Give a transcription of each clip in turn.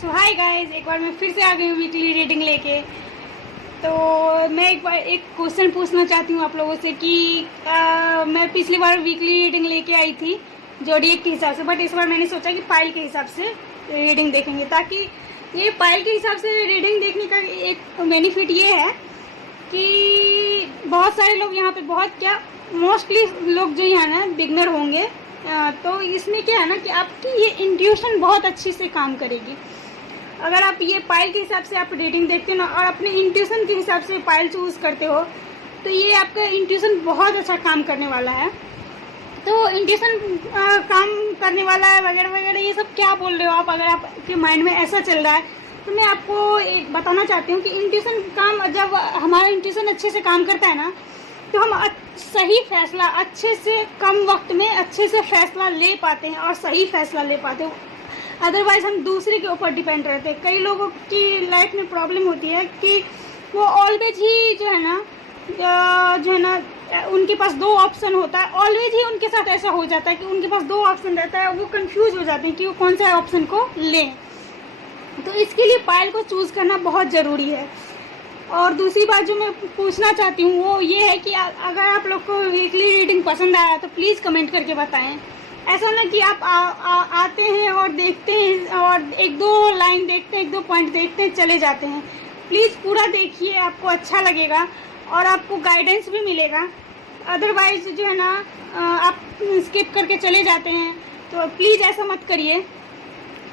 सो hi guys, एक बार मैं फिर से आ गई हूँ वीकली रीडिंग लेके। तो मैं एक बार एक क्वेश्चन पूछना चाहती हूँ आप लोगों से कि मैं पिछली बार वीकली रीडिंग लेके आई थी जोडिएक के हिसाब से, बट इस बार मैंने सोचा कि पाइल के हिसाब से रीडिंग देखेंगे, ताकि ये पाइल के हिसाब से रीडिंग देखने का एक बेनिफिट ये है कि बहुत सारे लोग यहाँ पे मोस्टली लोग जो यहाँ ना बिगनर होंगे। तो इसमें क्या है ना कि आपकी ये इंट्यूशन बहुत अच्छी से काम करेगी। अगर आप ये पाइल के हिसाब से आप रीडिंग देखते हो ना और अपने इंट्यूशन के हिसाब से पाइल चूज करते हो, तो ये आपका इंट्यूशन बहुत अच्छा काम करने वाला है। तो इंट्यूशन काम करने वाला है वगैरह वगैरह, ये सब क्या बोल रहे हो आप? अगर आपके माइंड में ऐसा चल रहा है तो मैं आपको एक बताना चाहती हूँ कि इंट्यूशन काम, जब हमारा इंट्यूशन अच्छे से काम करता है ना, तो हम सही फैसला अच्छे से कम वक्त में अच्छे से फैसला ले पाते हैं और सही फैसला ले पाते हैं। अदरवाइज हम दूसरे के ऊपर डिपेंड रहते हैं। कई लोगों की लाइफ में प्रॉब्लम होती है कि वो ऑलवेज ही जो है ना उनके पास दो ऑप्शन होता है। ऑलवेज ही उनके साथ ऐसा हो जाता है कि उनके पास दो ऑप्शन रहता है, वो कंफ्यूज हो जाते हैं कि वो कौन सा ऑप्शन को लें। तो इसके लिए पाइल को चूज करना बहुत ज़रूरी है। और दूसरी बात जो मैं पूछना चाहती हूँ वो ये है कि अगर आप लोग को वीकली रीडिंग पसंद आया तो प्लीज़ कमेंट करके बताएं। ऐसा ना कि आप आते हैं और देखते हैं और एक दो लाइन देखते हैं, एक दो पॉइंट देखते हैं, चले जाते हैं। प्लीज़ पूरा देखिए, आपको अच्छा लगेगा और आपको गाइडेंस भी मिलेगा। अदरवाइज जो है ना आप स्किप करके चले जाते हैं, तो प्लीज़ ऐसा मत करिए।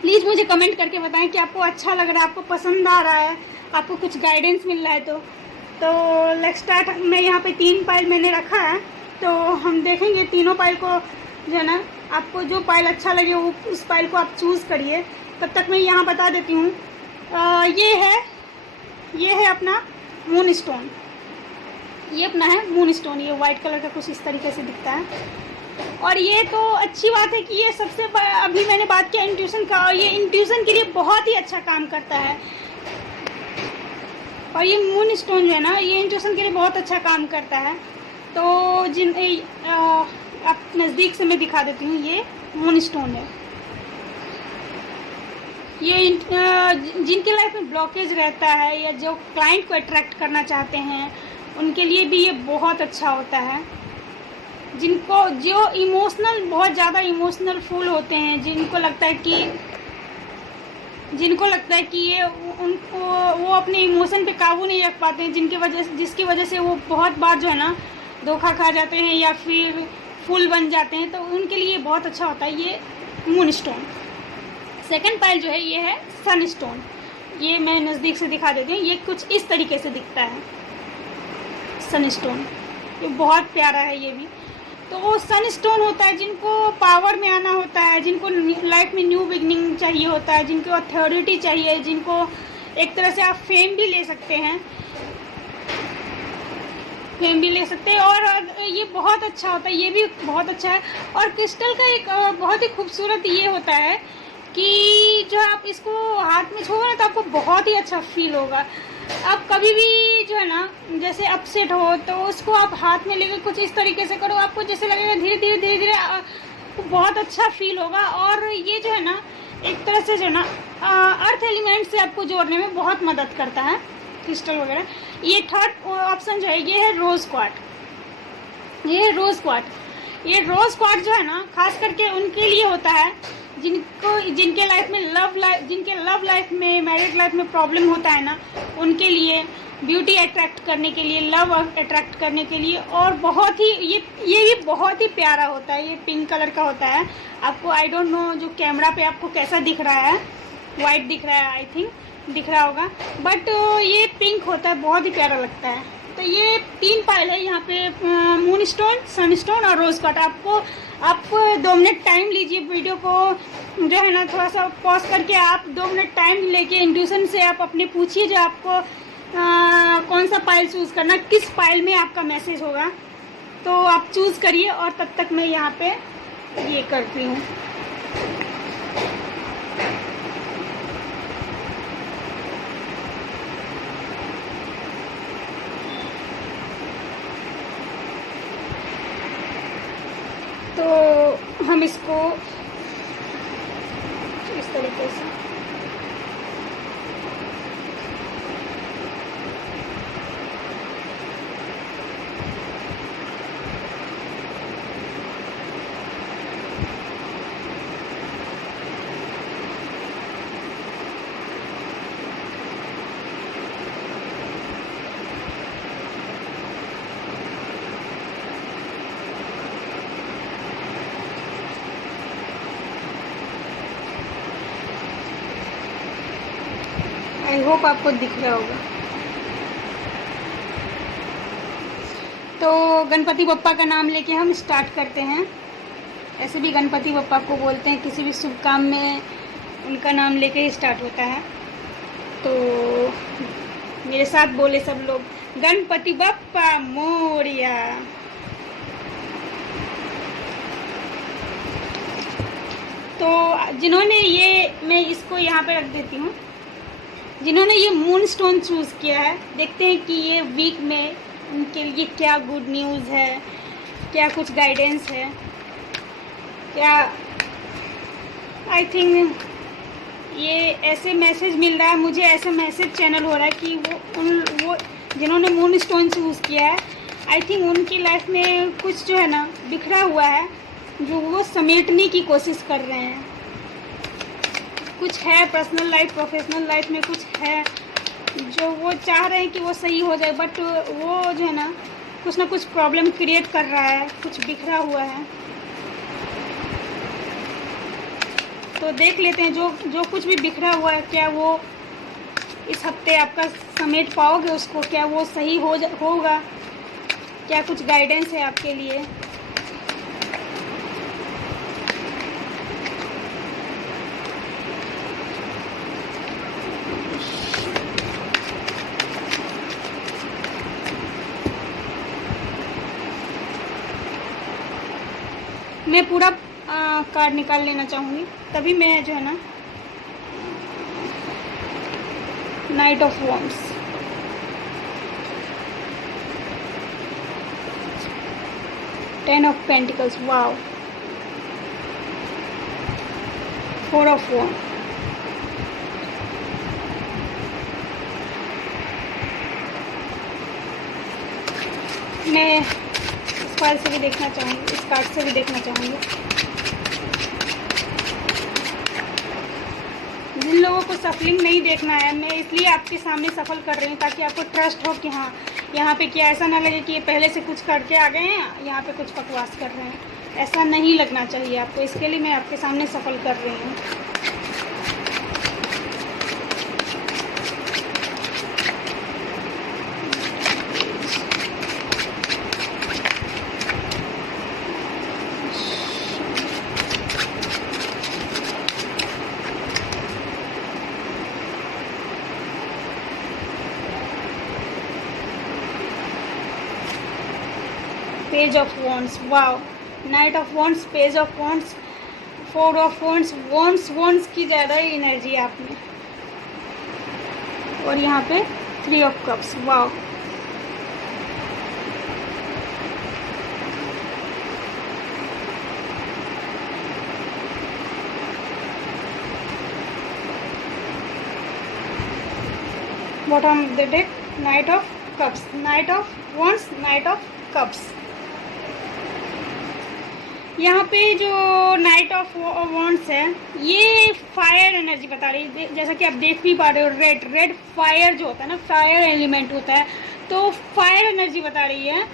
प्लीज़ मुझे कमेंट करके बताएं कि आपको अच्छा लग रहा है, आपको पसंद आ रहा है, आपको कुछ गाइडेंस मिल रहा है। तो लेट्स स्टार्ट। मैं यहाँ पे 3 पाइल मैंने रखा है, तो हम देखेंगे तीनों पाइल को। जो है ना आपको जो पाइल अच्छा लगे वो उस पाइल को आप चूज़ करिए। तब तक मैं यहाँ बता देती हूँ, ये है अपना मून स्टोन। ये अपना है मून स्टोन। ये वाइट कलर का कुछ इस तरीके से दिखता है। और ये तो अच्छी बात है कि ये सबसे अभी मैंने बात किया इंट्यूशन का, और ये इंट्यूशन के लिए बहुत ही अच्छा काम करता है। और ये मून स्टोन जो है ना, ये इंट्यूशन के लिए बहुत अच्छा काम करता है। तो आप नज़दीक से मैं दिखा देती हूँ, ये मून स्टोन है। ये जिनके लाइफ में ब्लॉकेज रहता है या जो क्लाइंट को अट्रैक्ट करना चाहते हैं उनके लिए भी ये बहुत अच्छा होता है। जिनको जो बहुत ज़्यादा इमोशनल फुल होते हैं, जिनको लगता है कि ये उनको वो अपने इमोशन पे काबू नहीं रख पाते हैं, जिसकी वजह से वो बहुत बार जो है ना धोखा खा जाते हैं या फिर फुल बन जाते हैं, तो उनके लिए बहुत अच्छा होता है ये मून स्टोन। सेकंड पाइल जो है ये है सन स्टोन। ये मैं नज़दीक से दिखा देती हूँ। ये कुछ इस तरीके से दिखता है सन स्टोन। ये बहुत प्यारा है ये भी। तो वो सन स्टोन होता है जिनको पावर में आना होता है, जिनको लाइफ में न्यू बिगनिंग चाहिए होता है, जिनको अथॉरिटी चाहिए, जिनको एक तरह से आप फेम भी ले सकते हैं, और ये बहुत अच्छा होता है। ये भी बहुत अच्छा है। और क्रिस्टल का एक बहुत ही खूबसूरत ये होता है कि जो आप इसको हाथ में छुओगे ना तो आपको बहुत ही अच्छा फील होगा। आप कभी भी जो है ना जैसे अपसेट हो तो उसको आप हाथ में लेकर कुछ इस तरीके से करो, आपको जैसे लगेगा धीरे धीरे बहुत अच्छा फील होगा। और ये जो है ना एक तरह से जो है ना अर्थ एलिमेंट से आपको जोड़ने में बहुत मदद करता है क्रिस्टल वगैरह। ये थर्ड ऑप्शन जो है ये है रोज क्वार्ट्ज। ये रोज क्वार्ट्ज जो है ना खास करके उनके लिए होता है जिनके लव लाइफ में मैरिड लाइफ में प्रॉब्लम होता है ना, उनके लिए ब्यूटी अट्रैक्ट करने के लिए, लव अट्रैक्ट करने के लिए। और बहुत ही ये भी बहुत ही प्यारा होता है। ये पिंक कलर का होता है। आपको आई डोंट नो जो कैमरा पे आपको कैसा दिख रहा है, वाइट दिख रहा है, आई थिंक दिख रहा होगा, बट ये पिंक होता है, बहुत ही प्यारा लगता है। तो ये 3 पाइल है यहाँ पे, मून स्टोन, सन स्टोन और रोज क्वार्ट्ज। आप 2 मिनट टाइम लीजिए, वीडियो को जो है ना थोड़ा सा पॉज करके आप 2 मिनट टाइम लेके इंट्यूशन से आप अपने पूछिए जो आपको कौन सा पाइल चूज़ करना, किस पाइल में आपका मैसेज होगा, तो आप चूज़ करिए। और तब तक मैं यहाँ पे ये करती हूँ। तो हम इसको इस तरीके से आई होप आपको दिख रहा होगा। तो गणपति बप्पा का नाम लेके हम स्टार्ट करते हैं। ऐसे भी गणपति बप्पा को बोलते हैं, किसी भी शुभ काम में उनका नाम लेके ही स्टार्ट होता है। तो मेरे साथ बोले सब लोग, गणपति बप्पा मोरिया। तो जिन्होंने ये, मैं इसको यहाँ पे रख देती हूँ, जिन्होंने ये मून स्टोन चूज़ किया है, देखते हैं कि ये वीक में उनके लिए क्या गुड न्यूज़ है, क्या कुछ गाइडेंस है, क्या। आई थिंक ये ऐसे मैसेज मिल रहा है मुझे, ऐसे मैसेज चैनल हो रहा है कि वो जिन्होंने मून स्टोन चूज़ किया है, आई थिंक उनकी लाइफ में कुछ जो है ना बिखरा हुआ है, जो वो समेटने की कोशिश कर रहे हैं। कुछ है पर्सनल लाइफ, प्रोफेशनल लाइफ में कुछ है जो वो चाह रहे हैं कि वो सही हो जाए, बट वो जो है ना कुछ प्रॉब्लम क्रिएट कर रहा है, कुछ बिखरा हुआ है। तो देख लेते हैं जो कुछ भी बिखरा हुआ है, क्या वो इस हफ्ते आपका समेट पाओगे उसको, क्या वो सही होगा, क्या कुछ गाइडेंस है आपके लिए। मैं पूरा कार्ड निकाल लेना चाहूँगी, तभी मैं जो है ना, knight of wands, ten of pentacles, wow, four of wand, मैं इस कार्ड से भी देखना चाहूँगी, इस कार्ड से भी देखना चाहूँगी। जिन लोगों को सफलिंग नहीं देखना है, मैं इसलिए आपके सामने सफल कर रही हूँ ताकि आपको ट्रस्ट हो कि हाँ यहाँ पे क्या, ऐसा ना लगे कि ये पहले से कुछ करके आ गए हैं, यहाँ पे कुछ बकवास कर रहे हैं, ऐसा नहीं लगना चाहिए आपको। इसके लिए मैं आपके सामने सफल कर रही हूँ। Page of wands, wow, night of wands, page of wands, four of wands, wands की ज़्यादा ही एनर्जी है आप में, और यहाँ पे three of cups, wow. Bottom of the deck, night of cups, night of wands, night of cups. यहाँ पे जो नाइट ऑफ वॉन्ड्स है, ये फायर एनर्जी बता रही है, जैसा कि आप देख भी पा रहे हो, रेड फायर जो होता है ना, फायर एलिमेंट होता है, तो फायर एनर्जी बता रही है,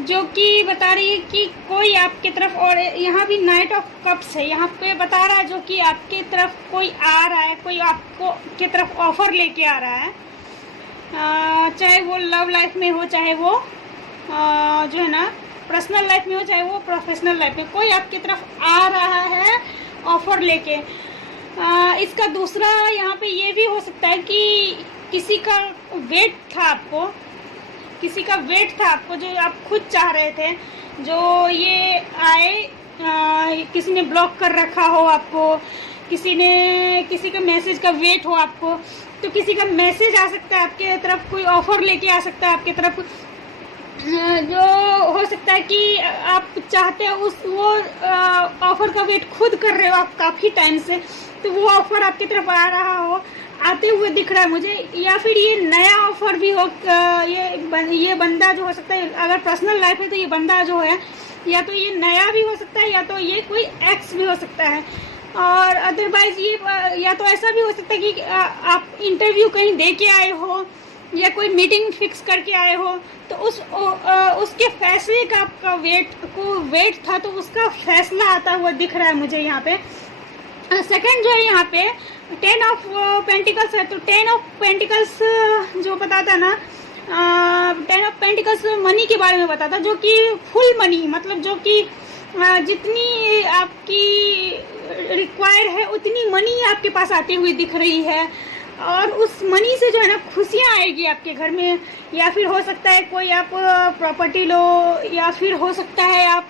जो कि बता रही है कि कोई आपके तरफ, और यहाँ भी नाइट ऑफ कप्स है, यहाँ पे बता रहा है जो कि आपके तरफ कोई आ रहा है, कोई आपको के तरफ ऑफर लेके आ रहा है, चाहे वो लव लाइफ में हो, चाहे वो जो है ना पर्सनल लाइफ में हो, चाहे वो प्रोफेशनल लाइफ में, कोई आपकी तरफ आ रहा है ऑफर लेके। इसका दूसरा यहाँ पे ये भी हो सकता है कि किसी का वेट था आपको, किसी का वेट था आपको, जो आप खुद चाह रहे थे, जो ये आए, किसी ने ब्लॉक कर रखा हो आपको, किसी का मैसेज का वेट हो आपको, तो किसी का मैसेज आ सकता है आपके तरफ, कोई ऑफर लेके आ सकता है आपके तरफ, जो हो सकता है कि आप चाहते हो वो ऑफर का वेट खुद कर रहे हो आप काफ़ी टाइम से, तो वो ऑफर आपकी तरफ आ रहा हो, आते हुए दिख रहा है मुझे, या फिर ये नया ऑफर भी हो। ये बंदा जो हो सकता है, अगर पर्सनल लाइफ है तो ये बंदा जो है, या तो ये नया भी हो सकता है, या तो ये कोई एक्स भी हो सकता है, और अदरवाइज ये या तो ऐसा भी हो सकता है कि आप इंटरव्यू कहीं दे के आए हो, या कोई मीटिंग फिक्स करके आए हो, तो उसके फैसले का आपका वेट था, तो उसका फैसला आता हुआ दिख रहा है मुझे यहाँ पे। सेकंड जो है यहाँ पे 10 ऑफ पेंटिकल्स है, तो 10 ऑफ पेंटिकल्स जो बताता ना, 10 ऑफ पेंटिकल्स मनी के बारे में बताता, जो कि फुल मनी, मतलब जो कि जितनी आपकी रिक्वायर है उतनी मनी आपके पास आती हुई दिख रही है, और उस मनी से जो है ना खुशियाँ आएगी आपके घर में। या फिर हो सकता है कोई आप प्रॉपर्टी लो, या फिर हो सकता है आप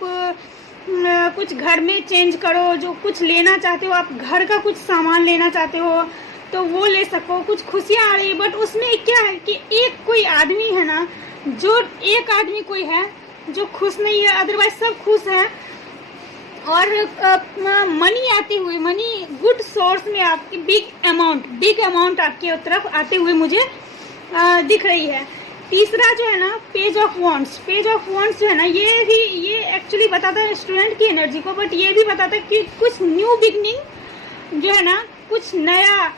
कुछ घर में चेंज करो, जो कुछ लेना चाहते हो, आप घर का कुछ सामान लेना चाहते हो तो वो ले सको, कुछ खुशियाँ आ रही है। बट उसमें क्या है कि एक कोई आदमी है ना, जो एक आदमी कोई है जो खुश नहीं है, अदरवाइज सब खुश है। और मनी आती हुई, मनी गुड सोर्स में आपकी बिग अमाउंट आपके तरफ आते हुए मुझे दिख रही है। तीसरा जो है ना पेज ऑफ वॉन्ड्स जो है ना, ये एक्चुअली बताता है स्टूडेंट की एनर्जी को, बट ये भी बताता है कि कुछ न्यू बिगनिंग जो है ना, कुछ नया,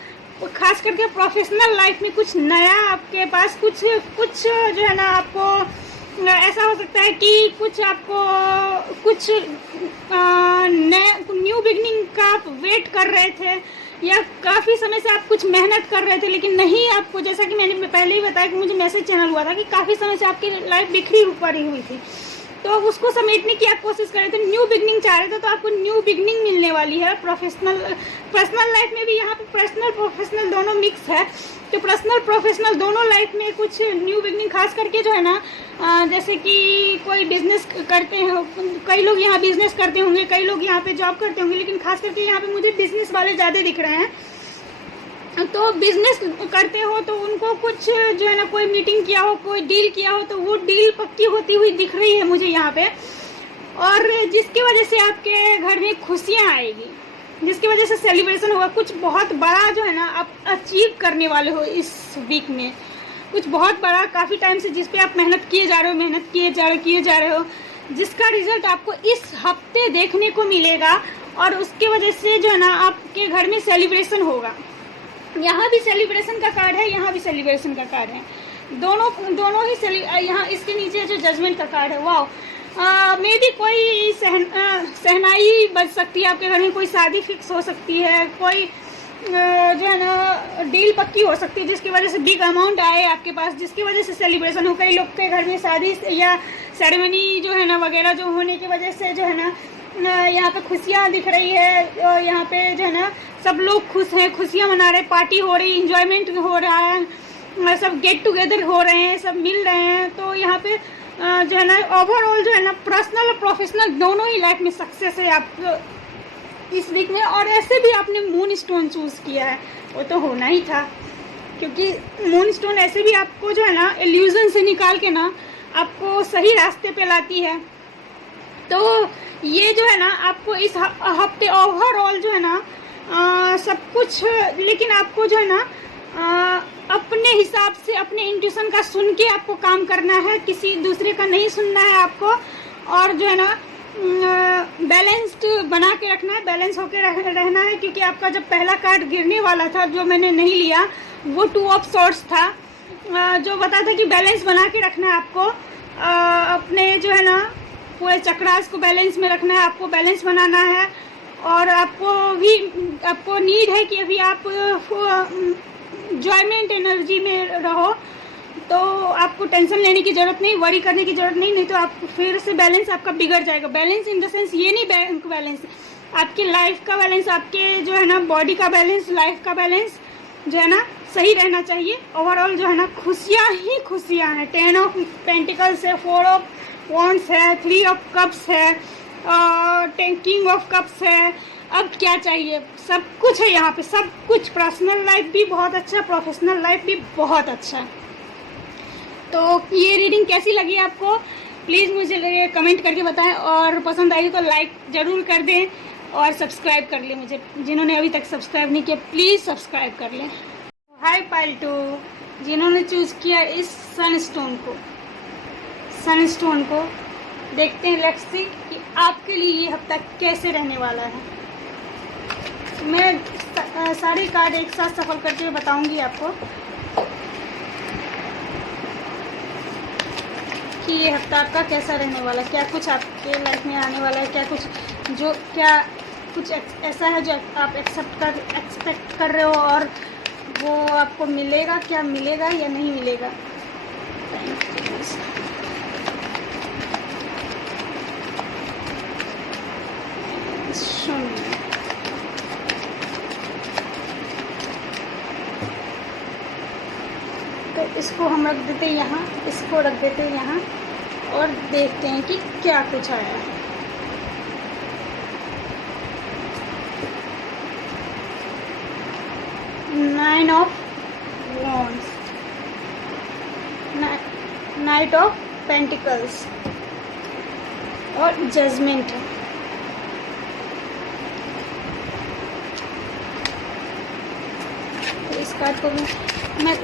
खास करके प्रोफेशनल लाइफ में कुछ नया आपके पास कुछ जो है ना, आपको ऐसा हो सकता है कि कुछ आपको कुछ न्यू बिगनिंग का आप वेट कर रहे थे, या काफ़ी समय से आप कुछ मेहनत कर रहे थे लेकिन नहीं आपको, जैसा कि मैंने पहले ही बताया कि मुझे मैसेज चैनल हुआ था कि काफ़ी समय से आपकी लाइफ बिखरी पड़ी हुई थी, तो उसको समेटने की आप कोशिश कर रहे थे, न्यू बिगनिंग चाह रहे थे, तो आपको न्यू बिगनिंग मिलने वाली है। पर्सनल लाइफ में भी यहाँ पे पर्सनल प्रोफेशनल दोनों मिक्स है, तो पर्सनल प्रोफेशनल दोनों लाइफ में कुछ न्यू बिगनिंग, खास करके जो है ना, जैसे कि कोई बिजनेस करते हैं, कई लोग यहाँ बिजनेस करते होंगे, कई लोग यहाँ पे जॉब करते होंगे, लेकिन खास करके यहाँ पे मुझे बिजनेस वाले ज़्यादा दिख रहे हैं। तो बिजनेस करते हो तो उनको कुछ जो है ना, कोई मीटिंग किया हो, कोई डील किया हो, तो वो डील पक्की होती हुई दिख रही है मुझे यहाँ पे, और जिसकी वजह से आपके घर में खुशियाँ आएगी, जिसकी वजह से सेलिब्रेशन होगा, कुछ बहुत बड़ा जो है ना आप अचीव करने वाले हो इस वीक में, कुछ बहुत बड़ा, काफ़ी टाइम से जिस पे आप मेहनत किए जा रहे हो, जिसका रिजल्ट आपको इस हफ्ते देखने को मिलेगा, और उसके वजह से जो है ना आपके घर में सेलिब्रेशन होगा। यहाँ भी सेलिब्रेशन का कार्ड है, यहाँ भी सेलिब्रेशन का कार्ड है, दोनों ही यहाँ इसके नीचे जो जजमेंट का कार्ड है, वाह, मे भी कोई सहनाई बच सकती है आपके घर में, कोई शादी फिक्स हो सकती है, कोई जो है ना डील पक्की हो सकती है, जिसकी वजह से बिग अमाउंट आए आपके पास, जिसकी वजह से सेलिब्रेशन हो। कई लोग के घर में शादी या सेरेमनी जो है ना वगैरह जो होने की वजह से जो है ना यहाँ पे खुशियाँ दिख रही है, और यहाँ पे जो है ना सब लोग खुश हैं, खुशियाँ मना रहे, पार्टी हो रही, इंजॉयमेंट हो रहा है, सब गेट टुगेदर हो रहे हैं, सब मिल रहे हैं। तो यहाँ पे जो है ना ओवरऑल जो है ना पर्सनल और प्रोफेशनल दोनों ही लाइफ में सक्सेस है आपको इस वीक में। और ऐसे भी आपने मून स्टोन चूज़ किया है, वो तो होना ही था, क्योंकि मून स्टोन ऐसे भी आपको जो है ना इल्यूजन से निकाल के ना आपको सही रास्ते पे लाती है। तो ये जो है ना आपको इस हफ्ते ओवरऑल जो है ना सब कुछ, लेकिन आपको जो है ना अपने हिसाब से अपने इंट्यूशन का सुन के आपको काम करना है, किसी दूसरे का नहीं सुनना है आपको, और जो है ना बैलेंस्ड बना के रखना है, बैलेंस होके रहना है। क्योंकि आपका जब पहला कार्ड गिरने वाला था जो मैंने नहीं लिया, वो 2 ऑफ सॉर्ड्स था, जो बताता कि बैलेंस बना के रखना है आपको, अपने जो है ना पूरे चक्रास को बैलेंस में रखना है, आपको बैलेंस बनाना है। और आपको नीड है कि अभी आप एंजॉयमेंट एनर्जी में रहो, तो आपको टेंशन लेने की ज़रूरत नहीं, वरी करने की ज़रूरत नहीं तो आप फिर से बैलेंस आपका बिगड़ जाएगा। बैलेंस इन द सेंस ये नहीं बैंक बैलेंस, आपकी लाइफ का बैलेंस, आपके जो है ना बॉडी का बैलेंस, लाइफ का बैलेंस जो है ना सही रहना चाहिए। ओवरऑल जो है ना खुशियाँ ही खुशियाँ हैं। 10 ऑफ पेंटिकल्स है, 4 ऑफ वॉन्ड्स है, 3 ऑफ कप्स है, 10 किंग ऑफ कप्स है। अब क्या चाहिए, सब कुछ है यहाँ पे, सब कुछ। पर्सनल लाइफ भी बहुत अच्छा, प्रोफेशनल लाइफ भी बहुत अच्छा। तो ये रीडिंग कैसी लगी आपको, प्लीज़ मुझे कमेंट करके बताएं, और पसंद आई तो लाइक ज़रूर कर दें और सब्सक्राइब कर लें। मुझे जिन्होंने अभी तक सब्सक्राइब नहीं किया प्लीज़ सब्सक्राइब कर लें। हाय पाइल्टू, जिन्होंने चूज़ किया इस सनस्टोन को देखते हैं, लेट्स सी कि आपके लिए ये हफ्ता कैसे रहने वाला है। मैं सारे कार्ड एक साथ सफल करके बताऊंगी आपको कि ये हफ्ता आपका कैसा रहने वाला है, क्या कुछ आपके लाइफ में आने वाला है, क्या कुछ जो क्या कुछ ऐसा है जो आप एक्सपेक्ट कर रहे हो और वो आपको मिलेगा, क्या मिलेगा या नहीं मिलेगा। तो इसको हम रख देते हैं यहाँ, इसको रख देते हैं यहाँ और देखते हैं कि क्या कुछ आया है। Nine of wands, night of pentacles और जजमेंट है। तो इस कार्ड को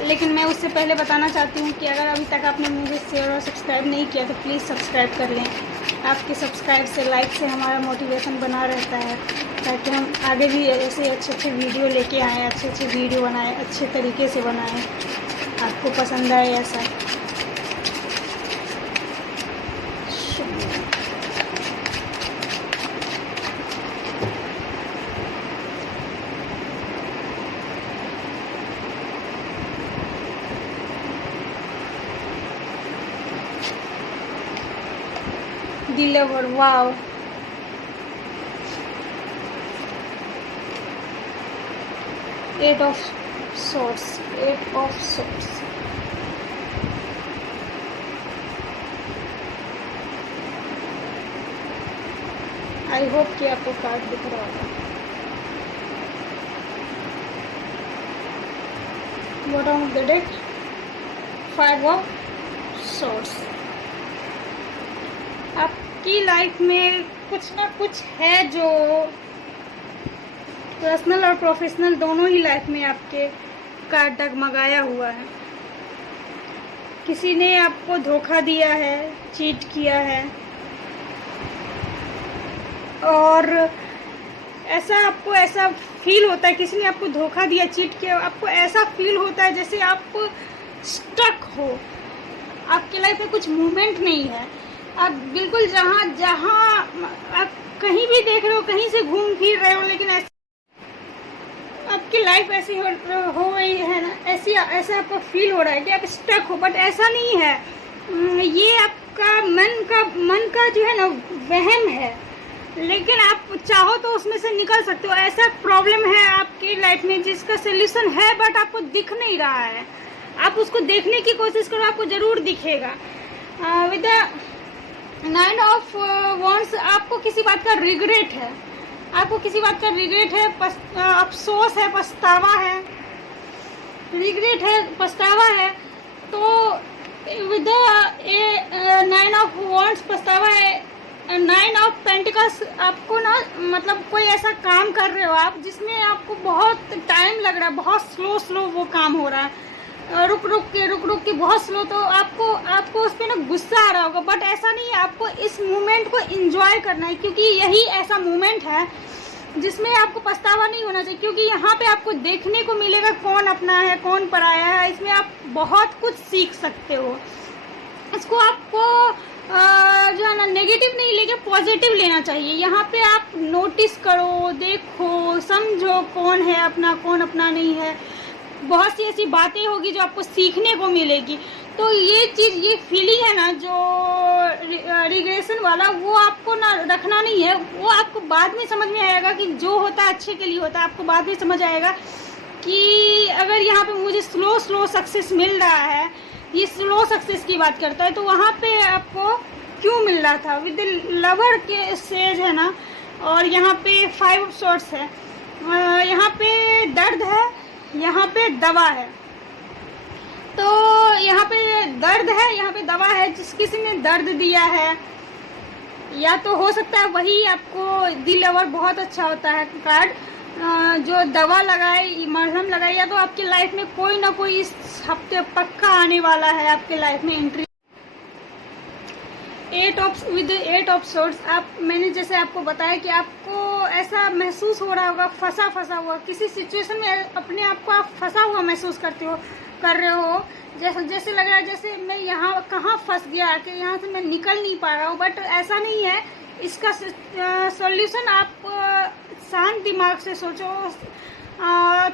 लेकिन मैं उससे पहले बताना चाहती हूँ कि अगर अभी तक आपने मुझे शेयर और सब्सक्राइब नहीं किया तो प्लीज़ सब्सक्राइब कर लें। आपके सब्सक्राइब से, लाइक से हमारा मोटिवेशन बना रहता है, ताकि हम आगे भी ऐसे अच्छे वीडियो लेके आएँ, अच्छे वीडियो बनाएं, अच्छे तरीके से बनाएं, आपको पसंद आए ऐसा। Deliver, wow. Eight of Swords. I hope कि आपको कार्ड दिख रहा होगा। Bottom of the deck, 5 of Swords। आपकी लाइफ में कुछ ना कुछ है जो पर्सनल और प्रोफेशनल दोनों ही लाइफ में आपके कार्ड डगमगाया हुआ है। किसी ने आपको धोखा दिया है, चीट किया है, और ऐसा फील होता है, किसी ने आपको धोखा दिया, चीट किया, आपको ऐसा फील होता है जैसे आप स्टक हो, आपके लाइफ में कुछ मूवमेंट नहीं है। आप बिल्कुल जहाँ आप कहीं भी देख रहे हो, कहीं से घूम फिर रहे हो, लेकिन आपकी लाइफ ऐसी हो गई है ना, ऐसा आपको फील हो रहा है कि आप स्टक हो, बट ऐसा नहीं है। ये आपका मन का जो है ना वहम है, लेकिन आप चाहो तो उसमें से निकल सकते हो। ऐसा प्रॉब्लम है आपकी लाइफ में जिसका सोल्यूशन है बट आपको दिख नहीं रहा है। आप उसको देखने की कोशिश करो, आपको जरूर दिखेगा। विद द 9 ऑफ वॉन्ड्स आपको किसी बात का रिग्रेट है, अफसोस है, पछतावा है, रिग्रेट है, पछतावा है। तो विद द 9 ऑफ वॉन्ड्स पछतावा है, 9 ऑफ पेंटिकल्स आपको ना, मतलब कोई ऐसा काम कर रहे हो आप जिसमें आपको बहुत टाइम लग रहा है, बहुत स्लो वो काम हो रहा है, रुक रुक के बहुत स्लो। तो आपको उस पर ना गुस्सा आ रहा होगा, बट ऐसा नहीं है। आपको इस मोमेंट को एंजॉय करना है, क्योंकि यही ऐसा मोमेंट है जिसमें आपको पछतावा नहीं होना चाहिए, क्योंकि यहाँ पे आपको देखने को मिलेगा कौन अपना है, कौन पराया है। इसमें आप बहुत कुछ सीख सकते हो। इसको आपको जो है ना नेगेटिव नहीं लेके पॉजिटिव लेना चाहिए। यहाँ पे आप नोटिस करो, देखो, समझो कौन है अपना, कौन अपना नहीं है। बहुत सी ऐसी बातें होगी जो आपको सीखने को मिलेगी। तो ये चीज़, ये फीलिंग है ना जो रिग्रेशन वाला, वो आपको ना रखना नहीं है। वो आपको बाद में समझ में आएगा कि जो होता है अच्छे के लिए होता है। आपको बाद में समझ आएगा कि अगर यहाँ पे मुझे स्लो सक्सेस मिल रहा है, ये स्लो सक्सेस की बात करता है, तो वहाँ पे आपको क्यों मिल रहा था। विद लवर के सेज है ना, और यहाँ पे 5 ऑफ सॉर्ड्स है। यहाँ पे दर्द है, यहाँ पे दवा है। तो यहाँ पे दर्द है, यहाँ पे दवा है। जिस किसी ने दर्द दिया है, या तो हो सकता है वही आपको दिल लवर बहुत अच्छा होता है कार्ड, जो दवा लगाए, मरहम लगाए, या तो आपकी लाइफ में कोई ना कोई इस हफ्ते पक्का आने वाला है आपके लाइफ में एंट्री। 8 ऑफ सॉर्ड्स, मैंने जैसे आपको बताया कि आपको ऐसा महसूस हो रहा होगा फंसा हुआ किसी सिचुएशन में, अपने आप को आप फंसा हुआ महसूस कर रहे हो। जैसे लग रहा है जैसे मैं यहाँ कहाँ फंस गया, कि यहाँ से मैं निकल नहीं पा रहा हूँ। बट ऐसा नहीं है, इसका सॉल्यूशन आप शांत दिमाग से सोचो,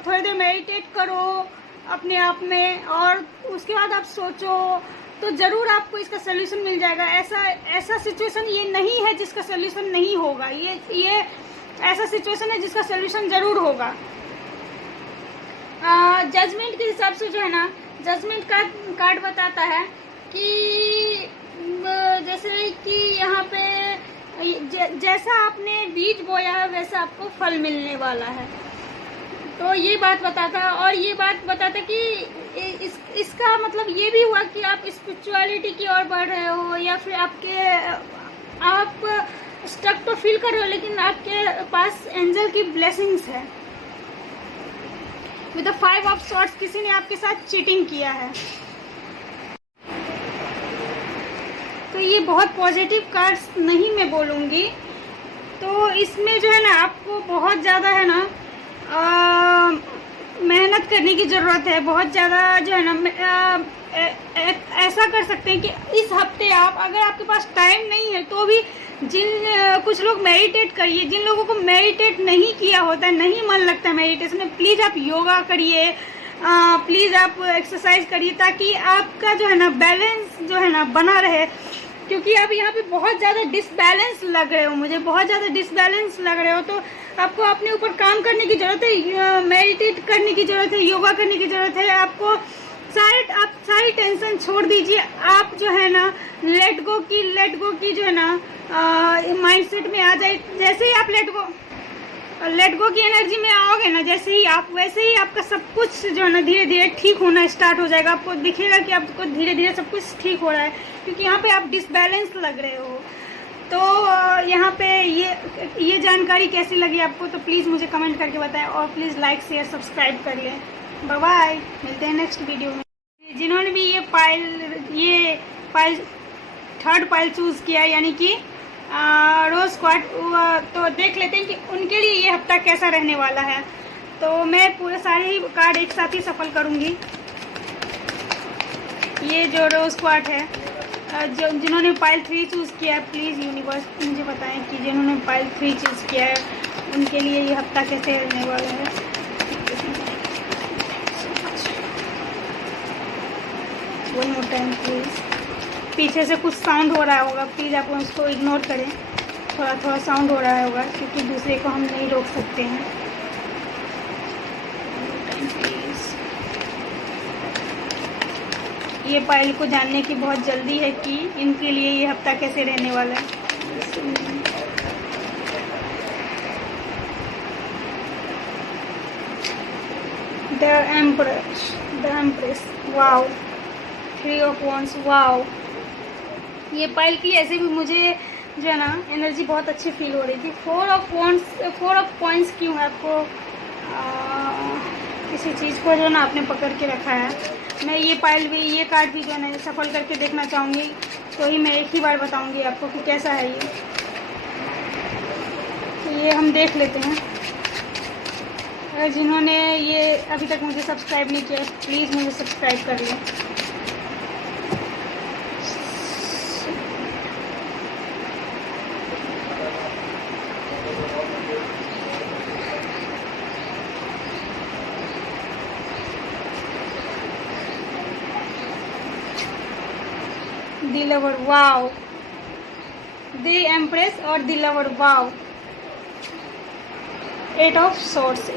थोड़ी देर मेडिटेट करो अपने आप में, और उसके बाद आप सोचो तो ज़रूर आपको इसका सॉल्यूशन मिल जाएगा। ऐसा सिचुएशन ये नहीं है जिसका सॉल्यूशन नहीं होगा, ये ऐसा सिचुएशन है जिसका सॉल्यूशन ज़रूर होगा। जजमेंट के हिसाब से जो है ना, जजमेंट का कार्ड बताता है कि जैसे कि यहाँ पे जैसा आपने बीज बोया है वैसा आपको फल मिलने वाला है, तो ये बात बताता है। और ये बात बताता कि इसका मतलब ये भी हुआ कि आप स्पिरिचुअलिटी की ओर बढ़ रहे हो, या फिर आप स्टक तो फील कर रहे हो लेकिन आपके पास एंजल की ब्लेसिंग्स है। विद द 5 ऑफ सॉर्ड्स किसी ने आपके साथ चीटिंग किया है, तो ये बहुत पॉजिटिव कार्ड्स नहीं मैं बोलूँगी। तो इसमें जो है ना आपको बहुत ज़्यादा है ना मेहनत करने की ज़रूरत है, बहुत ज़्यादा जो है ना ऐसा कर सकते हैं कि इस हफ्ते आप, अगर आपके पास टाइम नहीं है तो भी कुछ लोग मेडिटेट करिए। जिन लोगों को मेडिटेट नहीं किया होता है, नहीं मन लगता है मेडिटेशन में, प्लीज़ आप योगा करिए, प्लीज़ आप एक्सरसाइज करिए, ताकि आपका जो है ना बैलेंस जो है ना बना रहे। क्योंकि आप यहाँ पे बहुत ज़्यादा डिसबैलेंस लग रहे हो, मुझे बहुत ज़्यादा डिसबैलेंस लग रहे हो, तो आपको अपने ऊपर काम करने की ज़रूरत है, मेडिटेट करने की ज़रूरत है, योगा करने की ज़रूरत है। आपको आप सारी टेंशन छोड़ दीजिए, आप जो है ना लेट गो की जो है ना माइंडसेट में आ जाए। जैसे ही आप लेट गो की एनर्जी में आओगे ना, जैसे ही आप, वैसे ही आपका सब कुछ जो है ना धीरे धीरे ठीक होना स्टार्ट हो जाएगा। आपको दिखेगा कि आपको धीरे धीरे सब कुछ ठीक हो रहा है, क्योंकि यहाँ पे आप डिसबैलेंस लग रहे हो। तो यहाँ पे ये जानकारी कैसी लगी आपको, तो प्लीज़ मुझे कमेंट करके बताएं, और प्लीज़ लाइक शेयर सब्सक्राइब कर लें। बाय बाय, मिलते हैं नेक्स्ट वीडियो में। जिन्होंने भी ये पाइल थर्ड पाइल चूज़ किया, यानी कि रोज क्वार्ट, तो देख लेते हैं कि उनके लिए ये हफ्ता कैसा रहने वाला है। तो मैं पूरे सारे ही कार्ड एक साथ ही सफल करूँगी। ये जो रोज क्वार्ट है, जिन्होंने पाइल 3 चूज़ किया है, प्लीज़ यूनिवर्स मुझे बताएं कि जिन्होंने पाइल 3 चूज़ किया है उनके लिए ये हफ्ता कैसे रहने वाला है। One more time please. पीछे से कुछ साउंड हो रहा होगा, प्लीज़ आप उसको इग्नोर करें, थोड़ा साउंड हो रहा होगा, क्योंकि दूसरे को हम नहीं रोक सकते हैं। ये पाइल को जानने की बहुत जल्दी है कि इनके लिए ये हफ्ता कैसे रहने वाला है। The empress, wow, 3 of wands, wow. ये पाइल की ऐसे भी मुझे जो है ना एनर्जी बहुत अच्छी फील हो रही थी। 4 ऑफ पॉइंट्स क्यों है आपको किसी चीज़ को जो है ना आपने पकड़ के रखा है। मैं ये पाइल भी, ये कार्ड भी जो है ना सफल करके देखना चाहूँगी, तो ही मैं एक ही बार बताऊँगी आपको कि कैसा है ये। तो ये हम देख लेते हैं। अगर जिन्होंने ये अभी तक मुझे सब्सक्राइब नहीं किया, प्लीज़ मुझे सब्सक्राइब कर लें। The lover, wow, the empress और the lover, wow. 8 of swords,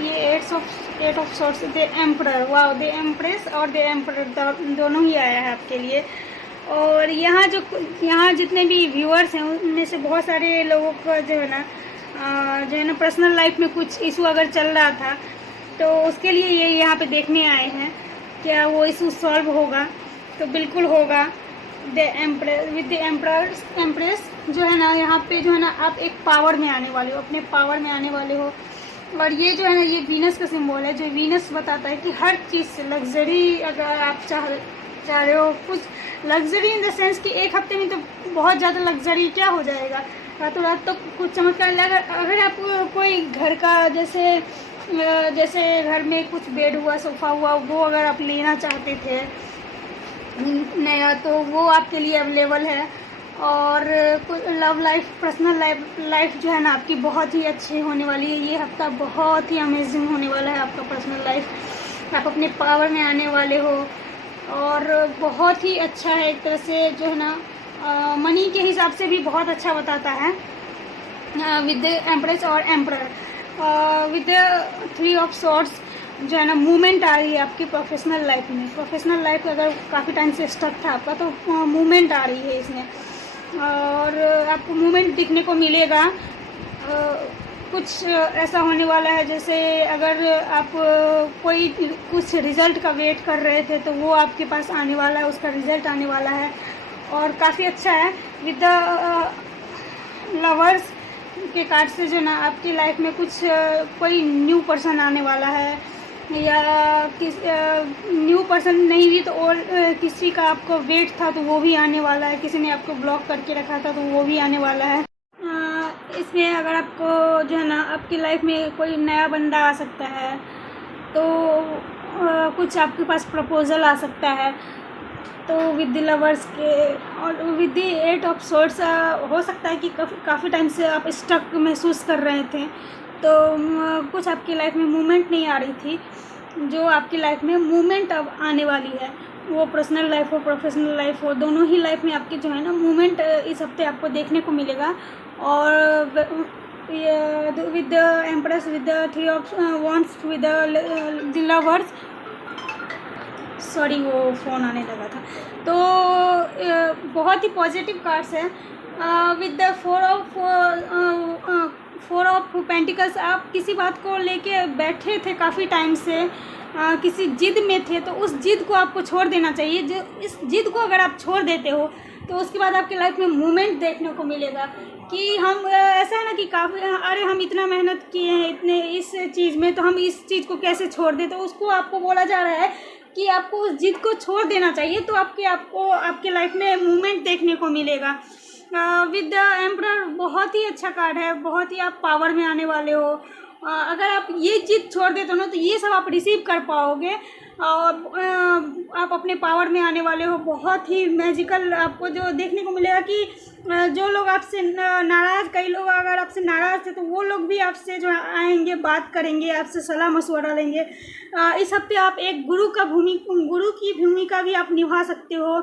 ये 8 of swords, the emperor, wow, the empress और द एम्परर दोनों ही आया है आपके लिए। और यहाँ जितने भी व्यूअर्स हैं उनमें से बहुत सारे लोगों का जो है ना पर्सनल लाइफ में कुछ इशू अगर चल रहा था, तो उसके लिए ये यहाँ पे देखने आए हैं क्या वो इशू सॉल्व होगा। तो बिल्कुल होगा। The empress, with the empress जो है ना, यहाँ पे जो है ना आप एक पावर में आने वाले हो, अपने पावर में आने वाले हो। और ये जो है ना, ये वीनस का सिंबल है, जो वीनस बताता है कि हर चीज़ से लग्जरी अगर आप चाह रहे हो, कुछ लग्जरी इन द सेंस कि एक हफ्ते में तो बहुत ज़्यादा लग्जरी क्या हो जाएगा, रातों रात तो कुछ चमत्कार। अगर आप कोई घर का जैसे घर में कुछ बेड हुआ, सोफ़ा हुआ, वो अगर आप लेना चाहते थे नया, तो वो आपके लिए अवेलेबल है। और लव लाइफ, पर्सनल लाइफ जो है ना आपकी बहुत ही अच्छी होने वाली है। ये हफ्ता बहुत ही अमेजिंग होने वाला है आपका पर्सनल लाइफ। आप अपने पावर में आने वाले हो और बहुत ही अच्छा है एक तरह से जो है ना, मनी के हिसाब से भी बहुत अच्छा बताता है। विद एम्प्रेस और एम्प्रर, विद 3 ऑफ सॉर्ड्स जो है ना मूवमेंट आ रही है आपकी प्रोफेशनल लाइफ में। प्रोफेशनल लाइफ अगर काफ़ी टाइम से स्टक था आपका तो मूवमेंट आ रही है इसमें, और आपको मूवमेंट दिखने को मिलेगा। कुछ ऐसा होने वाला है जैसे अगर आप कोई कुछ रिज़ल्ट का वेट कर रहे थे तो वो आपके पास आने वाला है, उसका रिज़ल्ट आने वाला है और काफ़ी अच्छा है। विद द लवर्स के कार्ड से जो ना आपकी लाइफ में कुछ कोई न्यू पर्सन आने वाला है, या न्यू पर्सन नहीं भी तो और किसी का आपको वेट था तो वो भी आने वाला है। किसी ने आपको ब्लॉक करके रखा था तो वो भी आने वाला है। इसमें अगर आपको जो है ना आपकी लाइफ में कोई नया बंदा आ सकता है तो कुछ आपके पास प्रपोज़ल आ सकता है। तो विद द लवर्स के और विद द 8 ऑफ सोर्ड्स हो सकता है कि काफ़ी टाइम से आप स्टक महसूस कर रहे थे, तो कुछ आपकी लाइफ में मूवमेंट नहीं आ रही थी। जो आपकी लाइफ में मूवमेंट अब आने वाली है, वो पर्सनल लाइफ हो प्रोफेशनल लाइफ हो, दोनों ही लाइफ में आपके जो है ना मूवमेंट इस हफ्ते आपको देखने को मिलेगा। और with the empress, with the 3 of wands, with the lovers, sorry वो फ़ोन आने लगा था। तो बहुत ही पॉजिटिव कार्ड्स हैं। विद द 4 ऑफ पेंटिकल्स, आप किसी बात को लेके बैठे थे काफ़ी टाइम से, किसी जिद में थे तो उस जिद को आपको छोड़ देना चाहिए। जो इस जिद को अगर आप छोड़ देते हो तो उसके बाद आपकी लाइफ में मूवमेंट देखने को मिलेगा कि हम ऐसा है ना कि काफ़ी अरे हम इतना मेहनत किए हैं इतने इस चीज़ में, तो हम इस चीज़ को कैसे छोड़ दें। तो उसको आपको बोला जा रहा है कि आपको उस जिद को छोड़ देना चाहिए, तो आपको आपके लाइफ में मूवमेंट देखने को मिलेगा। विद द एम्परर बहुत ही अच्छा कार्ड है, बहुत ही आप पावर में आने वाले हो। अगर आप ये जिद छोड़ देते हो ना तो ये सब आप रिसीव कर पाओगे और आप अपने पावर में आने वाले हो। बहुत ही मैजिकल आपको जो देखने को मिलेगा कि जो लोग आपसे नाराज़, कई लोग अगर आपसे नाराज़ थे तो वो लोग भी आपसे जो आएंगे, बात करेंगे, आपसे सलाह मशवरा लेंगे। इस हफ्ते आप एक गुरु की भूमिका भी आप निभा सकते हो।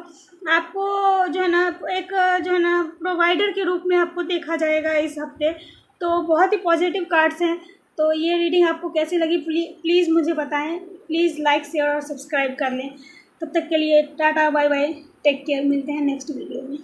आपको जो है ना एक जो है ना प्रोवाइडर के रूप में आपको देखा जाएगा इस हफ्ते। तो बहुत ही पॉजिटिव कार्ड्स हैं। तो ये रीडिंग आपको कैसी लगी प्लीज़ मुझे बताएं। प्लीज़ लाइक शेयर और सब्सक्राइब कर लें। तब तक के लिए tata bye bye, take care, मिलते हैं नेक्स्ट वीडियो में।